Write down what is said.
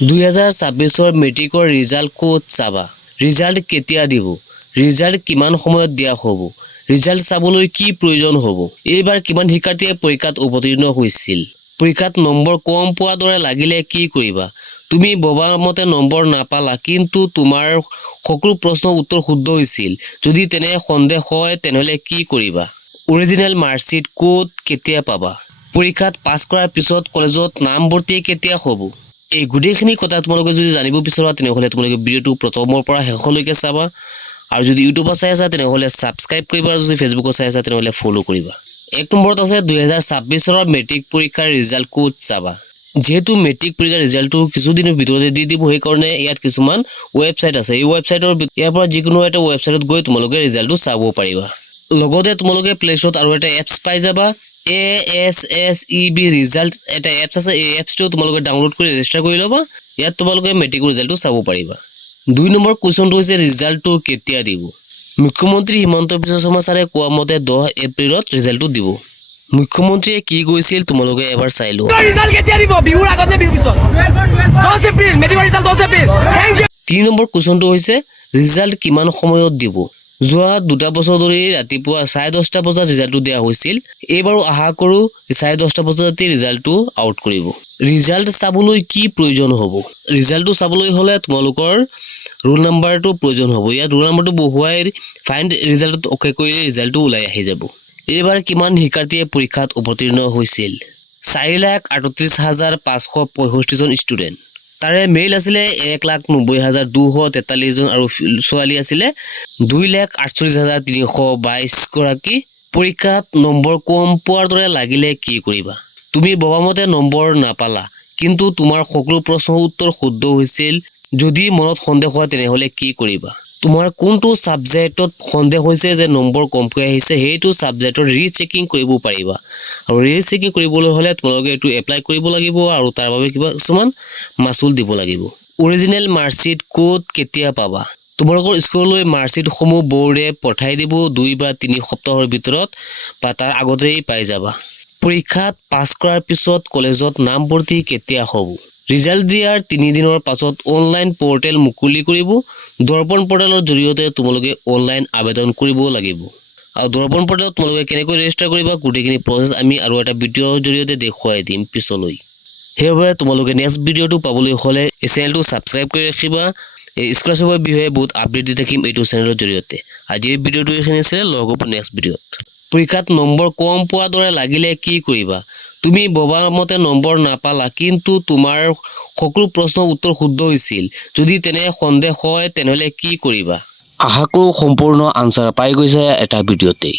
2026 মেট্ৰিকৰ ৰিজাল্ট ক'ত চাবা? ৰিজাল্ট কেতিয়া দিব? ৰিজাল্ট কিমান সময়ত দিয়া হ'ব? ৰিজাল্ট চাবলৈ কি প্ৰয়োজন হ'ব? এইবাৰ কিমান শিক্ষাৰ্থীয়ে পৰীক্ষাত অৱতীৰ্ণ হৈছিল? পৰীক্ষাত নম্বৰ কম পোৱাৰ দৰে লাগিলে কি কৰিবা? তুমি ভবা মতে নম্বৰ নাপালা কিন্তু তোমাৰ সকলো প্ৰশ্নৰ উত্তৰ শুদ্ধ হৈছিল। যদি তেনে সন্দেহ হয় তেনেহ'লে কি কৰিবা? অৰিজিনেল মাৰ্কশ্বিট ক'ত কেতিয়া পাবা? পৰীক্ষাত পাছ কৰাৰ পিছত কলেজত নামভৰ্তি কেতিয়া হ'ব? এই গোটেইখিনি কথা তোমালোকে যদি জানিব বিচৰা তেনেহ'লে তোমালোকে ভিডিঅ'টো প্ৰথমৰ পৰা শেষলৈকে চাবা আৰু যদি ইউটিউবত চাই আছা তেনেহ'লে ছাবস্ক্ৰাইব কৰিবা আৰু যদি ফেচবুকত চাই আছা তেনেহ'লে ফ'ল' কৰিবা। এক নম্বৰত আছে 2026 চনৰ মেট্ৰিক পৰীক্ষাৰ ৰিজাল্ট ক'ত চাবা? যেহেতু মেট্ৰিক পৰীক্ষাৰ ৰিজাল্টটো কিছুদিনৰ ভিতৰতে দি দিব সেইকাৰণে ইয়াত কিছুমান ৱেবছাইট আছে। এই ৱেবছাইটৰ ইয়াৰ পৰা যিকোনো এটা ৱেবছাইটত গৈ তোমালোকে ৰিজাল্টটো চাব পাৰিবা। লগতে তোমালোকে প্লে ষ্ট'ৰত আৰু এটা এপছ পাই যাবা। ASSEB ৰিজাল্ট এটা এপছ আছে। এই এপছটো তোমালোকে ডাউনলোড কৰি ৰেজিষ্টাৰ কৰি ল'বা। ইয়াত তোমালোকে মেট্ৰিকৰ ৰিজাল্টটো চাব পাৰিবা। 2 নম্বৰ কুৱেশ্যনটো হৈছে ৰিজাল্টটো কেতিয়া দিব? মুখ্যমন্ত্ৰী হিমন্ত বিশ্ব শৰ্মা ছাৰে কোৱা মতে 10 এপ্ৰিলত ৰিজাল্টটো দিব। মুখ্যমন্ত্ৰীয়ে কি কৈছিল তোমালোকে এবাৰ চাই লোৱা। ৰিজাল্ট কেতিয়া দিব? বিহুৰ আগত নে বিহুৰ পিছত? 10 এপ্ৰিল মেট্ৰিকৰ ৰিজাল্ট 10 এপ্ৰিল। 3 নম্বৰ কুৱেশ্যনটো হৈছে ৰিজাল্ট কিমান সময়ত দিব? যোৱা 2 বছৰ ধৰি ৰাতিপুৱা 10:30 বজাত ৰিজাল্টটো দিয়া হৈছিল। এইবাৰো আশা কৰোঁ 10:30 বজাতে ৰিজাল্টটো আউট কৰিব। ৰিজাল্ট চাবলৈ কি প্ৰয়োজন হ'ব? ৰিজাল্টটো চাবলৈ হ'লে তোমালোকৰ ৰোল নাম্বাৰটো প্ৰয়োজন হ'ব। ইয়াত ৰোল নাম্বাৰটো বহুৱাই ফাইণ্ড ৰিজাল্টত অ'কে কৰিলে ৰিজাল্টটো ওলাই আহি যাব। এইবাৰ কিমান শিক্ষাৰ্থীয়ে পৰীক্ষাত অৱতীৰ্ণ হৈছিল? 4,38,565 জন ষ্টুডেণ্ট। তাৰে মেইল আছিলে 1,90,243 জন আৰু ছোৱালী আছিলে 2,48,322 গৰাকী। পৰীক্ষাত নম্বৰ কম পোৱাৰ দৰে লাগিলে কি কৰিবা? তুমি ভবা মতে নম্বৰ নাপালা কিন্তু তোমাৰ সকলো প্ৰশ্নৰ উত্তৰ শুদ্ধ হৈছিল। যদি মনত সন্দেহ হয় তেনেহ'লে কি কৰিবা? তোমাৰ কোনটো ছাবজেক্টত সন্দেহ হৈছে যে নম্বৰ কমকৈ আহিছে সেইটো ছাবজেক্টৰ ৰিচেকিং কৰিব পাৰিবা। আৰু ৰিচেকিং কৰিবলৈ হ'লে তোমালোকে এইটো এপ্লাই কৰিব লাগিব আৰু তাৰ বাবে কিছুমান মাচুল দিব লাগিব। অৰিজিনেল মাৰ্কশ্বিট ক'ত কেতিয়া পাবা? তোমালোকৰ স্কুললৈ মাৰ্কশ্বিটসমূহ বৰ্ডে পঠাই দিব 2 বা 3 সপ্তাহৰ ভিতৰত বা তাৰ আগতেই পাই যাবা। পৰীক্ষাত পাছ কৰাৰ পিছত কলেজত নামভৰ্তি কেতিয়া হ'ব? ৰিজাল্ট দিয়াৰ 3 দিনৰ পাছত অনলাইন পৰ্টেল মুকলি কৰিব। দৰ্পণ পৰ্টেলৰ জৰিয়তে তোমালোকে অনলাইন আবেদন কৰিব লাগিব। আৰু দৰ্পণ পৰ্টেলত তোমালোকে কেনেকৈ ৰেজিষ্টাৰ কৰিবা গোটেইখিনি প্ৰচেছ আমি আৰু এটা ভিডিঅ'ৰ জৰিয়তে দেখুৱাই দিম পিছলৈ। সেইবাবে তোমালোকে নেক্সট ভিডিঅ'টো পাবলৈ হ'লে এই চেনেলটো ছাবস্ক্ৰাইব কৰি ৰাখিবা। এই স্কলাৰশ্বিপৰ বিষয়ে বহুত আপডেট দি থাকিম এইটো চেনেলৰ জৰিয়তে। আজি এই ভিডিঅ'টো এইখিনি আছিলে, লগ হ'ব নেক্সট ভিডিঅ'ত। পৰীক্ষাত নম্বৰ কম পোৱাৰ দৰে লাগিলে কি কৰিবা? তুমি ভবা মতে নম্বৰ নাপালা কিন্তু তোমাৰ সকলো প্ৰশ্নৰ উত্তৰ শুদ্ধ হৈছিল। যদি তেনে সন্দেহ হয় তেনেহ'লে কি কৰিবা? আশা কৰোঁ সম্পূৰ্ণ আনচাৰ পাই গৈছে এটা ভিডিঅ'তেই।